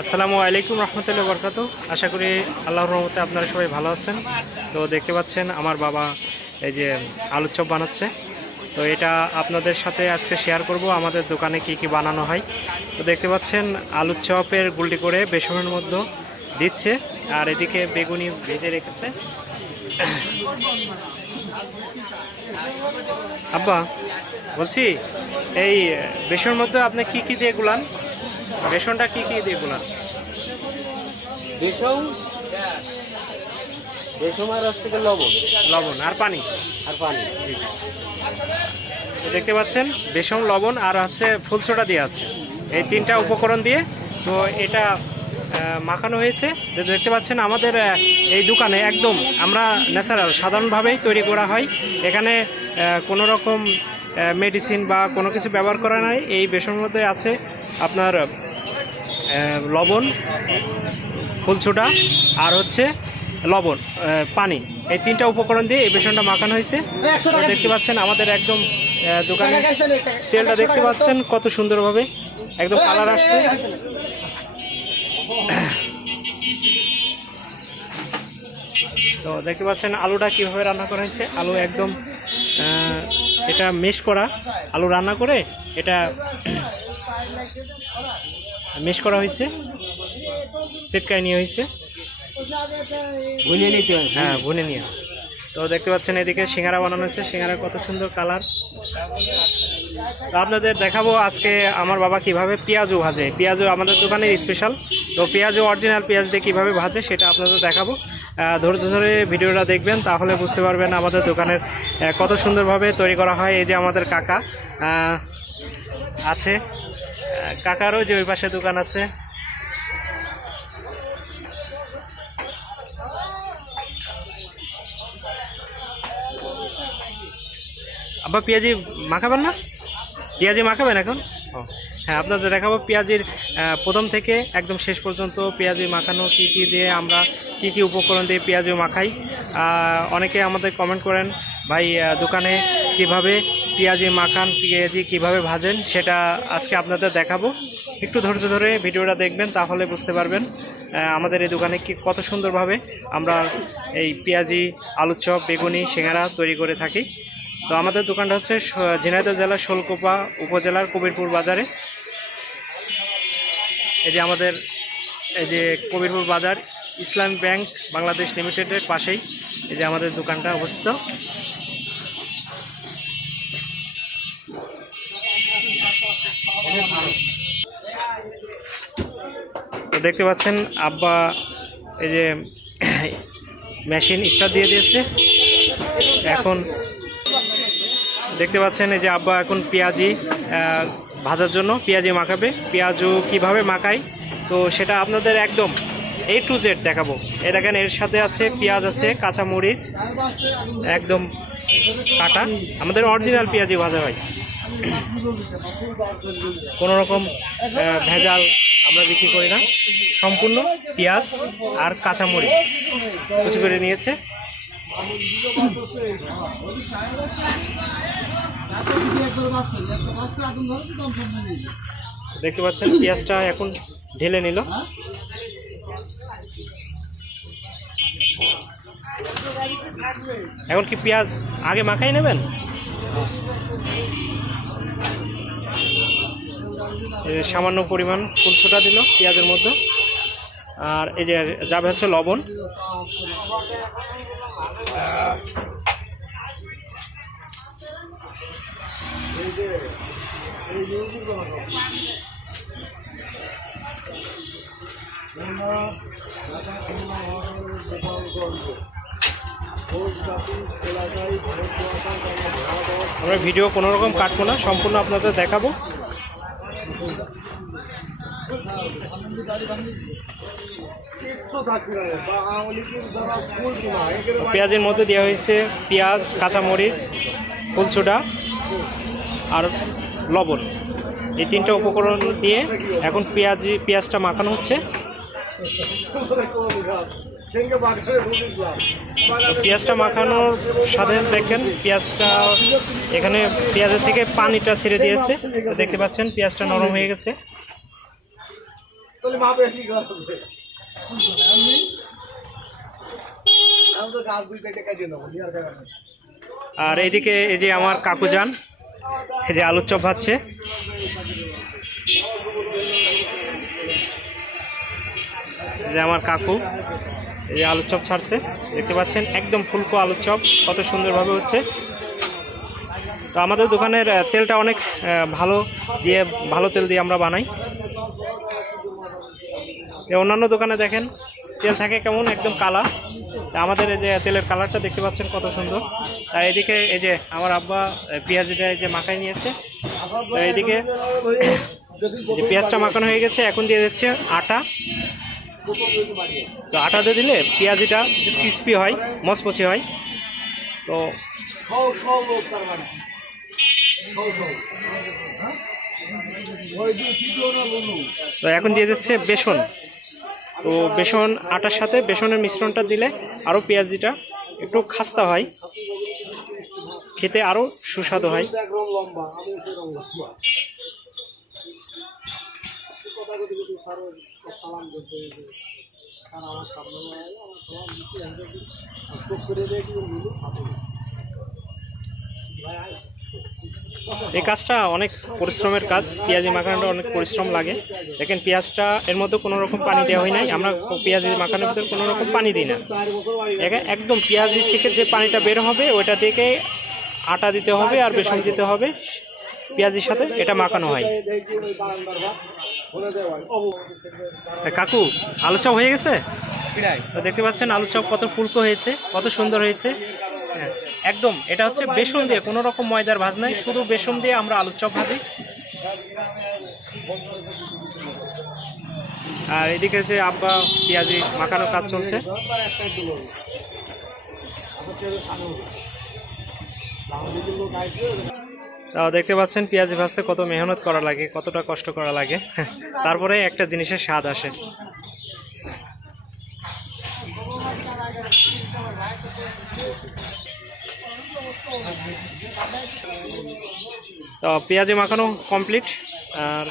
আসসালামু আলাইকুম রহমতুল্লাহ বরকাত আশা করি আল্লাহর রহমতে আপনারা সবাই ভালো আছেন। তো দেখতে পাচ্ছেন আমার বাবা এই যে আলুর চপ বানাচ্ছে। তো এটা আপনাদের সাথে আজকে শেয়ার করব, আমাদের দোকানে কি কি বানানো হয়। তো দেখতে পাচ্ছেন আলুর চপের গুলটি করে বেসনের মধ্যে দিচ্ছে, আর এদিকে বেগুনি ভেজে রেখেছে। আব্বা, বলছি, এই বেসনের মধ্যে আপনি কি কি দিয়ে গুলান? বেসনটা কি কি দিয়ে গুলান? বেসম বেসম আর হচ্ছে লবণ। লবণ আর পানি? আর পানি। জি জি। দেখতে পাচ্ছেন বেসন লবণ আর হচ্ছে ফুলছোটা দিয়ে আছে। এই তিনটা উপকরণ দিয়ে। তো এটা মাখানো হয়েছে। দেখতে পাচ্ছেন আমাদের এই দোকানে একদম আমরা ন্যাচারাল সাধারণভাবেই তৈরি করা হয়। এখানে কোনো রকম মেডিসিন বা কোনো কিছু ব্যবহার করা নাই। এই বেসনের মধ্যে আছে আপনার লবণ ফুলছোটা আর হচ্ছে লবণ পানি। এই তিনটা উপকরণ দিয়ে এই বেসনটা মাখানো হয়েছে। দেখতে পাচ্ছেন আমাদের একদম দোকানে তেলটা দেখতে পাচ্ছেন কত সুন্দরভাবে। একদম কালার আসছে। তো দেখতে পাচ্ছেন আলুটা কীভাবে রান্না করা হয়েছে। আলু একদম এটা মেশ করা। আলু রান্না করে এটা মেশ করা হয়েছে। সিটকায় নিয়ে হয়েছে। গুলিয়ে নিতে হয় হ্যাঁ ভুনে নিয়ে। তো দেখতে পাচ্ছেন এদিকে সিঙ্গারা বানানো হয়েছে। সিঙ্গারা কত সুন্দর কালার। তো আপনাদের দেখাবো আজকে আমার বাবা কীভাবে পেঁয়াজও ভাজে। পেঁয়াজও আমাদের দোকানের স্পেশাল তো পেঁয়াজও অরিজিনাল পেঁয়াজ দিয়ে কীভাবে ভাজে সেটা আপনাদের দেখাবো। ধৈর্য ধরে ভিডিওটা দেখবেন, তাহলে বুঝতে পারবেন আমাদের দোকানের কত সুন্দরভাবে তৈরি করা হয়। এই যে আমাদের কাকা আছে। কাকারও যে ওই পাশে দোকান আছে। আব্বা পেঁয়াজি মাখাবেন না? পেঁয়াজি মাখাবেন এখন? ও। হ্যাঁ আপনাদের দেখাবো পেঁয়াজির প্রথম থেকে একদম শেষ পর্যন্ত পেঁয়াজি মাখানো কি কি দিয়ে আমরা কি কি উপকরণ দিয়ে পেঁয়াজি মাখাই। অনেকে আমাদের কমেন্ট করেন ভাই দোকানে কীভাবে পেঁয়াজি, মাখান, পেঁয়াজি কীভাবে ভাজেন সেটা আজকে আপনাদের দেখাবো। একটু ধৈর্য ধরে ভিডিওটা দেখবেন তাহলে বুঝতে পারবেন আমাদের এই দোকানে কি কত সুন্দরভাবে আমরা এই পেঁয়াজি, আলুর চপ, বেগুনি, সিঙ্গারা তৈরি করে থাকি। তো আমাদের দোকানটা হচ্ছে ঝিনাইদহ জেলার শোলকোপা উপজেলার কবিরপুর বাজারে। এই যে আমাদের, এই যে কবিরপুর বাজার ইসলাম ব্যাংক বাংলাদেশ লিমিটেডের পাশেই এই যে আমাদের দোকানটা অবস্থিত। তো দেখতে পাচ্ছেন আব্বা এই যে মেশিন স্টার্ট দিয়ে দিয়েছে। এখন দেখতে পাচ্ছেন এই যে আব্বা এখন পেঁয়াজি ভাজার জন্য পেঁয়াজি মাখাবে। পেঁয়াজও কীভাবে মাখাই তো সেটা আপনাদের একদম এ টু জেড দেখাবো। এ দেখেন, এর সাথে আছে পেঁয়াজ আছে, কাঁচামরিচ, একদম কাটা। আমাদের অরিজিনাল পেঁয়াজি ভাজা হয়। কোনো রকম ভেজাল আমরা বিক্রি করি না। সম্পূর্ণ পেঁয়াজ আর কাঁচামরিচ কুচি করে নিয়েছে। দেখতে পাচ্ছেন, পেঁয়াজটা এখন ঢেলে নিল। এখন কি পেঁয়াজ আগে মাখাই নেবেন? যে সামান্য পরিমাণ ফুলছোটা দিল পেঁয়াজের মধ্যে। আর এই যে যাবে হচ্ছে লবণ। আমরা ভিডিও কোনো রকম কাটবো না, সম্পূর্ণ আপনাদের দেখাবো। পেঁয়াজের মধ্যে দেওয়া হয়েছে পেঁয়াজ, কাঁচামরিচ ফুলচুডা আর লবণ। এই তিনটা উপকরণ দিয়ে এখন পেঁয়াজি, পেঁয়াজটা মাখানো হচ্ছে। পেঁয়াজটা মাখানোর সাথে দেখেন, পেঁয়াজটা এখানে পেঁয়াজের থেকে পানিটা ছেড়ে দিয়েছে। দেখতে পাচ্ছেন, পেঁয়াজটা নরম হয়ে গেছে। মা আর এইদিকে এই যে আমার কাকু যান, এই যে আলুর চপ ভাজছে। যে আমার কাকু, এই যে আলুর চপ ছাড়ছে। দেখতে পাচ্ছেন, একদম ফুলকো আলুর চপ, কত সুন্দরভাবে হচ্ছে। তো আমাদের দোকানের তেলটা অনেক ভালো দিয়ে, ভালো তেল দিয়ে আমরা বানাই। অন্যান্য দোকানে দেখেন, তেল থাকে কেমন, একদম কালা আমাদের এই যে তেলের কালারটা দেখতে পাচ্ছেন কত সুন্দর। আর এদিকে এই যে আমার আব্বা পেঁয়াজিটা এই যে মাখায় নিয়েছে। এই যে পেঁয়াজটা মাখানো হয়ে গেছে, এখন দিয়ে দিচ্ছে আটা। তো আটা দিয়ে দিলে পেঁয়াজিটা ক্রিস্পি হয়, মচমচি হয়। তো তো এখন দিয়ে দিচ্ছে বেসন। তো বেসন, আটার সাথে বেসনের মিশ্রণটা দিলে আরও পেঁয়াজিটা একটু খাস্তা হয়। খেতে আরও সুস্বাদু হয়। এই কাজটা অনেক পরিশ্রমের কাজ। পেঁয়াজি মাখানোটা অনেক পরিশ্রম লাগে। দেখেন পেঁয়াজটা এর মধ্যে কোনো রকম পানি দেওয়া হয় নাই। আমরা পেঁয়াজি মাখানোর মধ্যে কোনো রকম পানি দিই না। এখানে একদম পেঁয়াজি থেকে যে পানিটা বের হবে ওইটা থেকে আটা দিতে হবে আর বেসন দিতে হবে। পেঁয়াজির সাথে এটা মাখানো হয়। কাকু আলু চপ হয়ে গেছে? দেখতে পাচ্ছেন আলু চপ কত ফুলকো হয়েছে কত সুন্দর হয়েছে। হ্যাঁ, একদম। এটা হচ্ছে বেসন দিয়ে, কোনো রকম ময়দার ভাজ নাই, শুধু বেসন দিয়ে আমরা আলুর চপ ভাজি। আর এদিকে যে আব্বা পেঁয়াজি মাখানোর কাজ চলছে। দেখতে পাচ্ছেন পেঁয়াজি ভাজতে কত মেহনত করা লাগে, কতটা কষ্ট করা লাগে। তারপরে একটা জিনিসের স্বাদ আসে। তো পেঁয়াজি মাখানো কমপ্লিট আর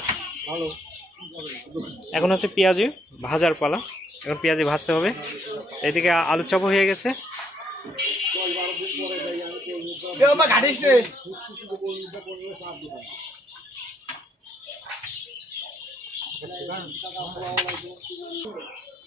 এখন হচ্ছে পেঁয়াজি ভাজার পালা। এখন পেঁয়াজি ভাজতে হবে। এদিকে আলু চপও হয়ে গেছে।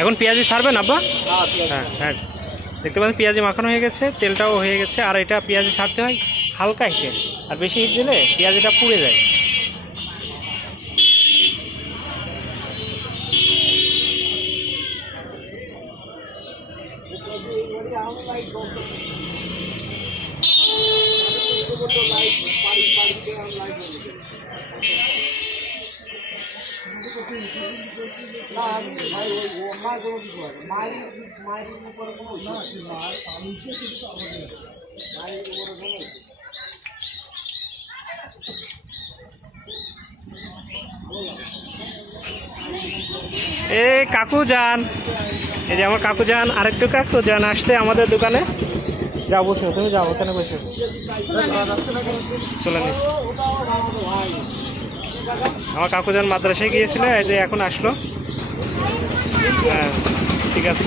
এখন পেঁয়াজি ছাড়বেন আব্বা? হ্যাঁ হ্যাঁ। দেখতে পাচ্ছেন পেঁয়াজি মাখানো হয়ে গেছে তেলটাও হয়ে গেছে আর এটা পেঁয়াজি সারতে হয় হালকা হিটে। আর বেশি হিট দিলে পেঁয়াজিটা পুড়ে যায়। এ কাকু যান। এই যে আমার কাকু যান, আরেকটু কাকু যান আসছে আমাদের দোকানে। যাব তুমি যাব কেন বসো। চলে নিস। আমার কাকু যান মাদ্রাসায় গিয়েছিল এই যে এখন আসলো। হ্যাঁ ঠিক আছে।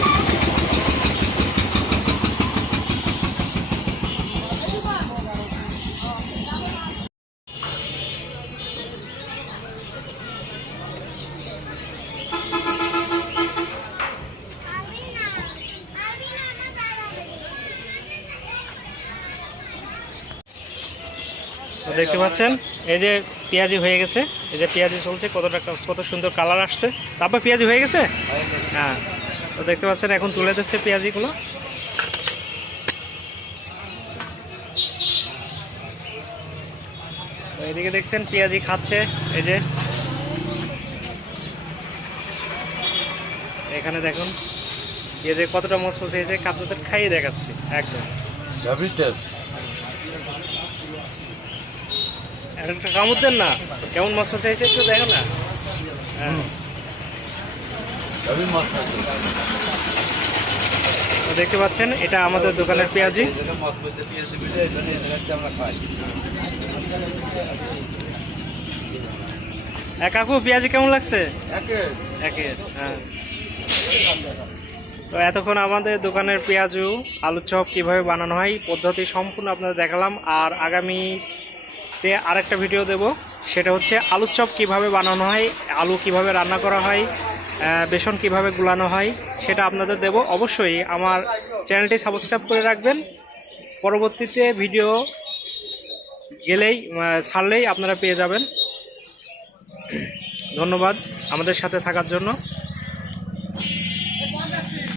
দেখতে পাচ্ছেন? এই যে পেঁয়াজি হয়ে গেছে। এই যে পেঁয়াজি চলছে, কতটা কত সুন্দর কালার আসছে। তারপর পেঁয়াজি হয়ে গেছে? হ্যাঁ। তো দেখতে পাচ্ছেন, এখন তুলে দিচ্ছে পেঁয়াজিগুলো। এদিকে দেখছেন, পেঁয়াজি খাচ্ছে। এই যে। এখানে দেখুন, পেঁয়াজে কতটা মচমচ হয়েছে আপনাদের খাইয়ে দেখাচ্ছি, একদম আর একটা না? কেমন মচমচ হয়েছে একটু দেখো না। হ্যাঁ। দেখতে পাচ্ছেন, এটা আমাদের দোকানের পেঁয়াজি। হ্যাঁ কাকু, পেঁয়াজি কেমন লাগছে? একে হ্যাঁ। তো এতক্ষণ আমাদের দোকানের পেঁয়াজু, আলুর চপ কীভাবে বানানো হয়, পদ্ধতি সম্পূর্ণ আপনাদের দেখালাম। আর আগামীতে আরেকটা ভিডিও দেব। সেটা হচ্ছে আলুর চপ কীভাবে বানানো হয়, আলু কীভাবে রান্না করা হয় বেসন কীভাবে গুলানো হয়, সেটা আপনাদের দেব। অবশ্যই আমার চ্যানেলটি সাবস্ক্রাইব করে রাখবেন। পরবর্তীতে ভিডিও গেলেই ছাড়লেই আপনারা পেয়ে যাবেন। ধন্যবাদ আমাদের সাথে থাকার জন্য।